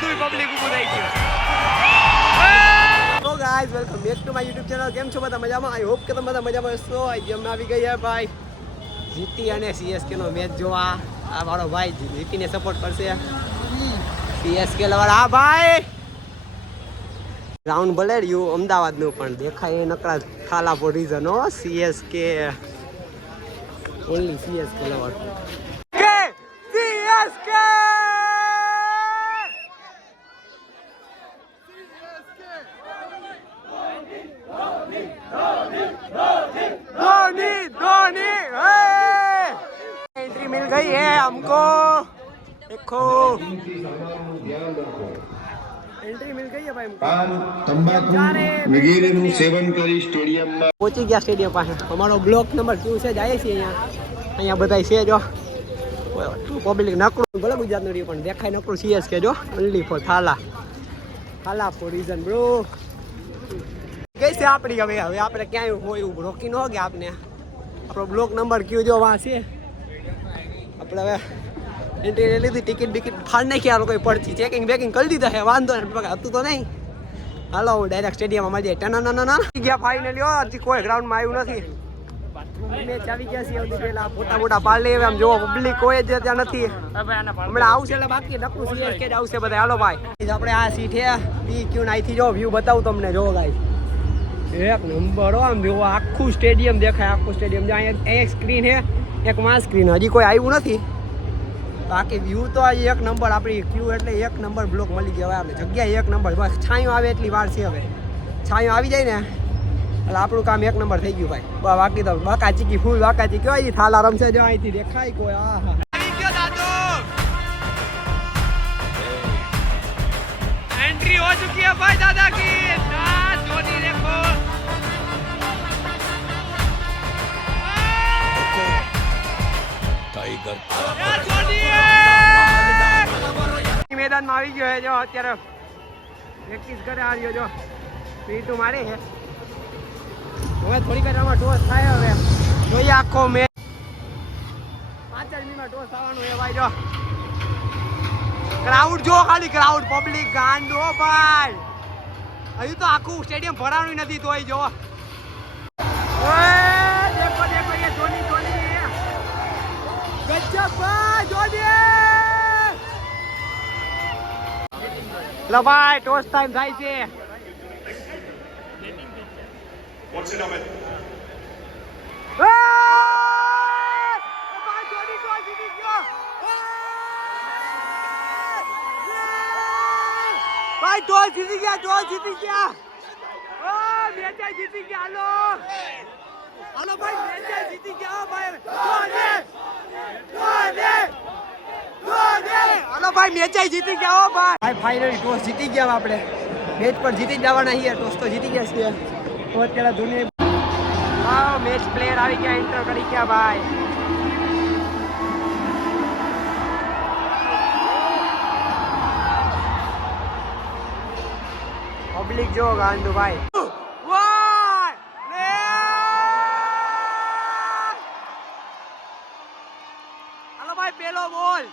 બધું પબ્લિક ઊભું થઈ ગયું. તો guys welcome back to my YouTube channel. કેમ છો બધા મજામાં? આઈ હોપ કે તમે બધા મજામાં હશો. આજે અમે આવી ગયા ભાઈ જીટી અને સીએસકે નો મેચ જોવા. આ મારો ભાઈ જીટીને સપોર્ટ કરશે, સીએસકે લવર. હા ભાઈ, ગ્રાઉન્ડ ભલે રહ્યું અમદાવાદનું પણ દેખાય નકરા થાલા પોઝિશન. હો સીએસકે, ઓનલી સીએસકે લવર. કે સીએસકે धोनी एंट्री मिल गई है हमको. देखो एंट्री मिल गई है भाई हमको. વગેરેનું સેવન કરી સ્ટેડિયમમાં પહોંચી ગયા સ્ટેડિયમ પાસે. અમારો બ્લોક નંબર 2 છે, જાય છે અહીંયા બધા છે. જો પબ્લિક નકરું ભલે ગુજરાતનું રહ્યું પણ દેખાય નકરું સીએસકે. જો only for Thala for reason bro. કઈ છે આપણી હવે આપણે ક્યાંય હોય એવું રોકી ન ગયા આપને. આપણો બ્લોક નંબર ક્યુ જો વાં છે. આપણે હવે એન્ટ્રી લીધી, ટિકિટ બિકિટ ફાડ નાખી. આ કોઈ પડતી ચેકિંગ બેકિંગ કરી દીધા છે, વાંધો નહીં, હતું તો નહીં. હાલો હું ડાયરેક્ટ સ્ટેડિયમમાં મજા ટના ગયા ફાઇનલી. હજી કોઈ ગ્રાઉન્ડમાં આવ્યું નથી. મેચ આવી ગયા છે સૌથી પહેલા. મોટા પાડી લઈએ આમ જોવો, પબ્લિક કોઈ જ ત્યાં નથી. હમણાં આવશે એટલે બાકી નકરું સીએસકે જ આવશે બધા. હાલો ભાઈ, આપણે આ સીટ છે બી ક્યુ નાઈથી જો વ્યૂ બતાવું તમને. જોવો ગાઈસ, એક નંબર. આમ જોવો આખું સ્ટેડિયમ દેખાય, આખું સ્ટેડિયમ. જો અહીંયા એક સ્ક્રીન છે, એક માં સ્ક્રીન. હજી કોઈ આવ્યું નથી. બાકી વ્યૂ તો આજે એક નંબર. આપણી ક્યુ એટલે એક નંબર બ્લોક મળી ગયા. હવે આપણે જગ્યા એક નંબર. બસ છાંયો આવે એટલી વાર છે. હવે છાંયો આવી જાય ને એટલે આપણું કામ એક નંબર થઈ ગયું ભાઈ. બાકી તો બાકા ચીકી ફૂલ બાકા ચીકી હોય. થાલા રમશે જો અહીંથી દેખાય કોઈ. આહા, આવી ગયો દાદો. एंट्री हो चुकी है भाई दादा की. धोनी देखो, टाइगर मैदान में આવી ગયો છે. જો અત્યારે પ્રેક્ટિસ કરે આ રહ્યો. જો પીટું મારે છે. હવે થોડીક વારમાં ટોસ થાય. હવે જોઈએ આખો મેચ. 5 મિનિટમાં ટોસ થવાનું છે ભાઈ. જો ક્રાઉડ જો, ખાલી ક્રાઉડ પબ્લિક ગાંડો ભાઈ. હજુ તો આખું સ્ટેડિયમ ભરાણું નથી તોય જો. દેખો દેખો ये ધોની ગજબ ભાઈ. ધોની લો ભાઈ, ટોસ ટાઈમ થાય છે. ભાઈ ટોસ જીતી ગયા, ટોસ જીતી ગયા. ઓ મેચ જીતી ગયા. હાલો હાલો ભાઈ, મેચ જીતી ગયા ભાઈ. હાલો ભાઈ, મેચ જીતી ગયા. હો ભાઈ, ફાઇનલી ટોસ જીતી ગયા. આપણે મેચ પર જીતી જવાના છીએ. ટોસ તો જીતી ગયા છે. તો અત્યારે ધોની મેચ પ્લેયર આવી ગયા, એન્ટર કરી ગયા ભાઈ. પબ્લિક જો ગાંડુ ભાઈ. હાલો ભાઈ, પેલો બોલ.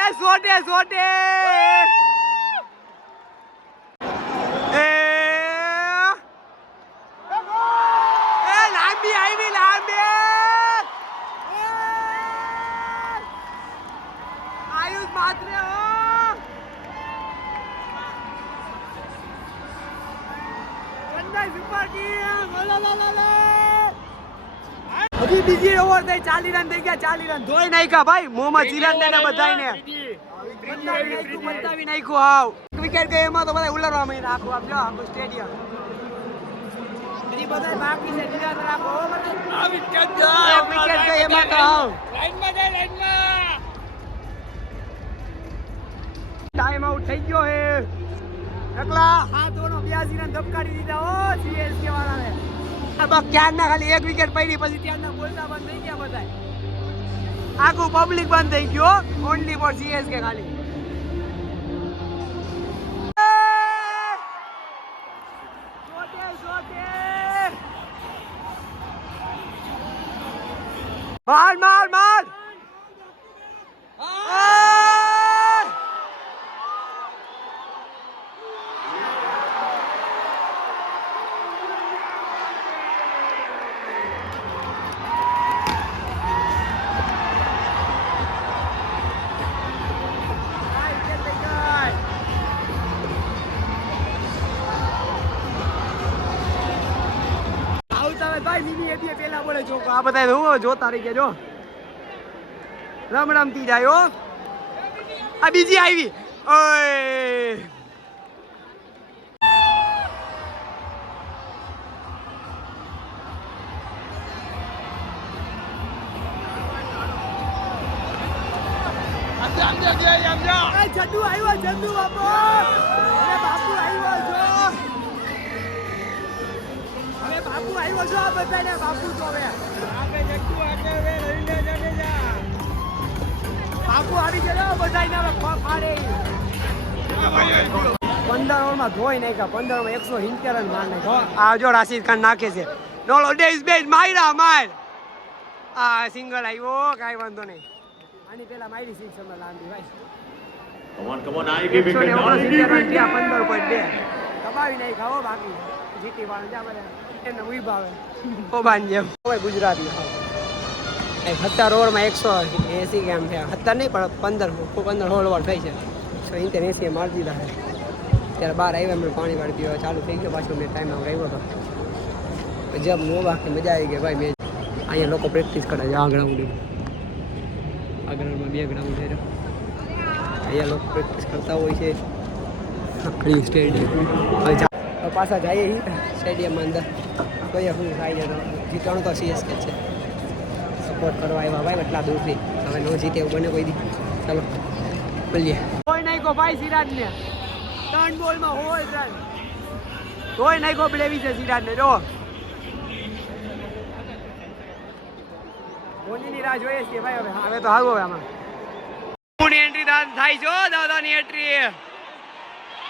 એ જોટે જોટે. લાંબી આવી, લાંબી આયુષ માત્રે. હજી બીજી ઓવર થઈ. 40 રન થઈ ગયા. 40 રન ધોઈ નાખ્યા ભાઈ. મોહમ્મદ સિરાજ ને બધાને બતાવી નાખ્યું. હાવ વિકેટ ગઈ એમાં તો બધા ઉલરવા માંડ્યા. આખું આમ જો આખું સ્ટેડિયમ. બીજી બધા બાકી છે. ધીરાજ રાખો. વિકેટ ગઈ એમાં તો હાવ લાઈનમાં જાય, લાઈનમાં. ટાઈમ આઉટ થઈ ગયો હે. એકલા હાથોનો 82 રન ધબકારી દીધા. ઓ સીએસકે વાળાને ક્યારના ખાલી એક વિકેટ પડી. પછી ત્યારના બોલતા બંધ થઈ ગયા બધા. આખું પબ્લિક બંધ થઈ ગયો. ઓનલી ફોર સીએસકે ખાલી. मार मार मार ચોકો આ બધા હું જોતા રહી ગયા જો રમતી જાય હો આ બીજી આવી ઓય જડ્ડુ આવ્યો જડ્ડુ બાપુ અરે બાપુ આવ્યો છો હવે બાપુ આવ્યો છો આ બધાને બાપુ તો હવે બાપુ આવી ગયો બધાને હવે ફાડે 15 ઓવરમાં ધોઈ નાખ્યા 15 ઓવરમાં 170 રન માર નાખ્યો આ જો રાશિદ ખાન નાખે છે નોલો ડેઝ બેઝ માયરા માર આ સિંગલ આવ્યો કાઈ વાંધો નહીં આની પેલા મારી 6 અમે લાંબી ભાઈ Come on, I give it a 15.2 દબાવી નહીં ખાઓ બાકી જીતી વાળા જા બરે એને ઉઈબાવે ઓ બાંજે ઓય ગુજરાતમાં 17 ઓવરમાં 180 કેમ થયા 17 નહીં પણ 15 ઓવર થઈ છે 180 મારી દીધા છે ત્યારે બહાર આવ્યા મેં પાણી વાળી પીવા ચાલુ થઈ ગયો પાછો મેં ટાઈમ આવ્યો હતો જબ નો બાકી મજા આવી ગઈ ભાઈ મેં અહીંયા લોકો પ્રેક્ટિસ કરે છે આ ગ્રાઉન્ડ ગ્રાઉન્ડમાં 2 ગ્રાઉન્ડ છે અહીંયા લોકો પ્રેક્ટિસ કરતા હોય છે આખરી સ્ટેડિયમ પાછા જઈએ સ્ટેડિયમમાં અંદર કહીએ શું થાય છે જીતવાનું તો CSK છે સપોર્ટ કરવા આવ્યા ભાઈ એટલા દૂરથી હવે ન જીતે એવું બને કોઈ દી ચાલો બોલીએ કોઈ નહીં કો ભાઈ સિરાજને 3 બોલમાં હોય રન કોઈ નહીં કો પ્લેવી છે સિરાજને જો ધોનીની રાહ જોઈએ છીએ ભાઈ હવે તો હાલો હવે આમાં ની એન્ટ્રી થાય છે દાદાની એન્ટ્રી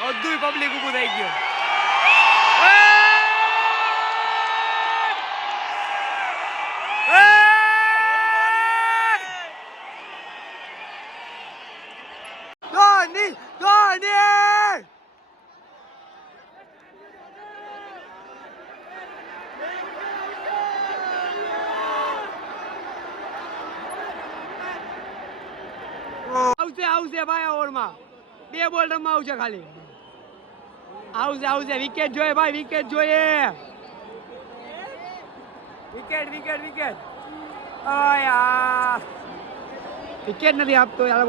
બધું પબ્લિક ઊભું થઈ ગયું ધોની આવશે ભાઈ ઓવરમાં 2 બોલ રમવા આવશે ખાલી આવશે વિકેટ જોઈએ ભાઈ વિકેટ જોઈએ વિકેટ વિકેટ નથી આપતો યાર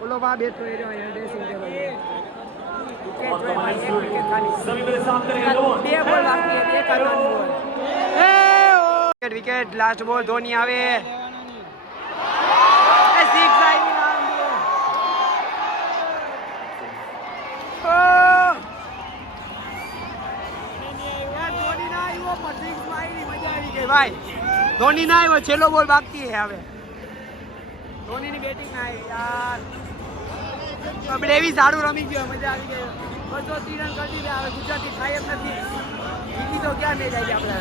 બોલો બા બેઠો ડ્રેસિંગ ટેબલ વિકેટ જોઈએ ભાઈ એક વિકેટ ખાલી 2 બોલ બાકી 2 કરવાનું બોલ વિકેટ લાસ્ટ બોલ ધોની આવે 6 આવી ભાઈ ધોની ના આવ્યો છેલ્લો બોલ બાકી છે હવે ધોનીની બેટિંગ ના આવી યાર આપણે એવી સારું રમી ગયો મજા આવી ગઈ 230 રન કરી દીધા હવે ગુજરાતી થાય એમ નથી જીતી તો ક્યાં મેચ આવી આપણે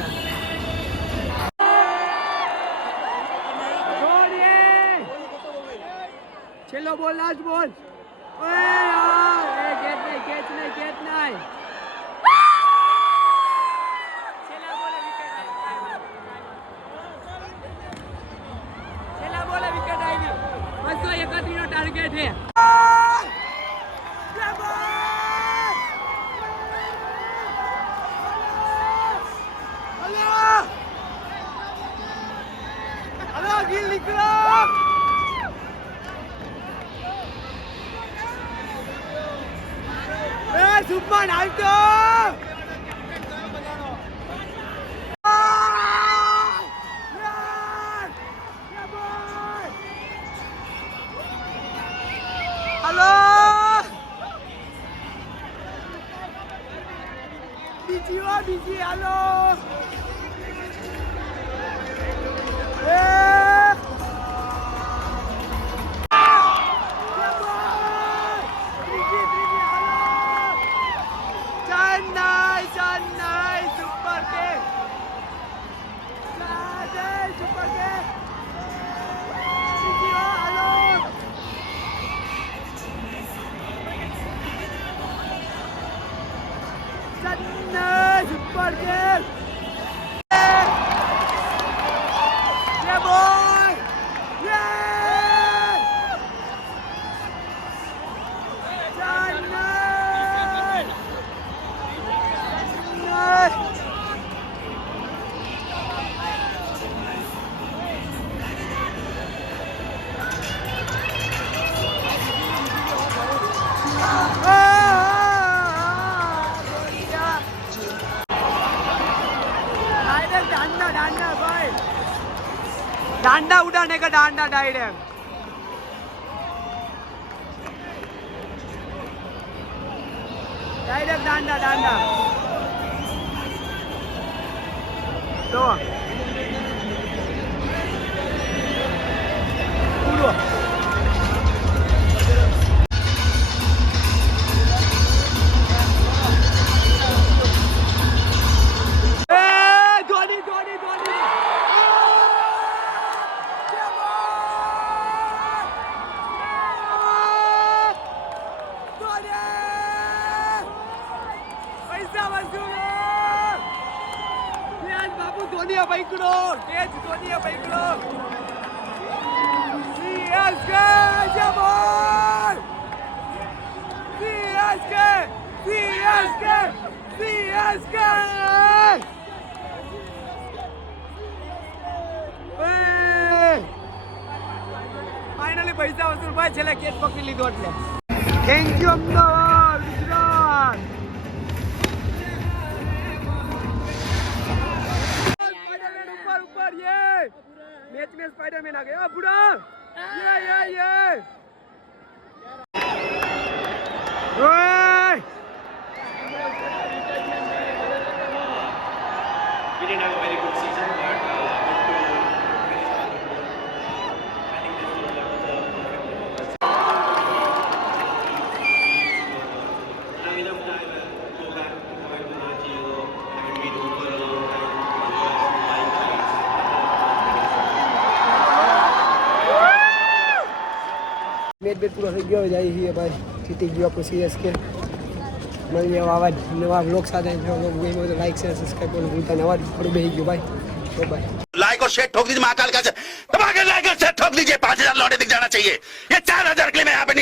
છેલ્લો બોલ લાસ્ટ બોલ ઓય યાર કેચ નહીં ટાર્ગેટ છે હલો ગિલ નીકળો એ સુપર આવતો બીજી હાલો Chennai super king super king બીજી હાલો ચેન્નાઈ સુપર કિંગ जाने का डांडा डायरेक्ट डांडा डांडा तो पूरा धोनी धोनी धोनी पैसा वसूल बाबू धोनी बैकड़ो तेज धोनी बैकड़ो सीएसके जवान सीएसके सीएसके सीएसके फाइनली पैसा वसूल भाई छेले केक पकड़ी લીધો એટલે થેન્ક યુ અમદાવાદ ગુજરાત स्पाइडरमैन ऊपर ऊपर ये मैच में स्पाइडरमैन आ गया बुढ़ा ये ओए We didn't have a very good season, but have enough time to go back to Ranchi. Haven't been home for a long time. Match બેટ પૂરો થઈ ગયો જાય છે ભાઈ જીતી ગયો આપણું સીએસકે મળીએ આવા નવા બ્લોગ સાથે જો લોગ ગેમ હોય તો લાઈક શેર સબસ્ક્રાઈબ કરવાનું ભૂલતા નહીં. અવાજ થોડું બેસી ગયો ભાઈ બાય लाइक और शेयर ठोक दीजिए महाकाल का दबा के लाइक और शेयर ठोक दीजिए 5000 लौटे दिख जाना चाहिए ये 4000 के लिए मैं यहाँ पे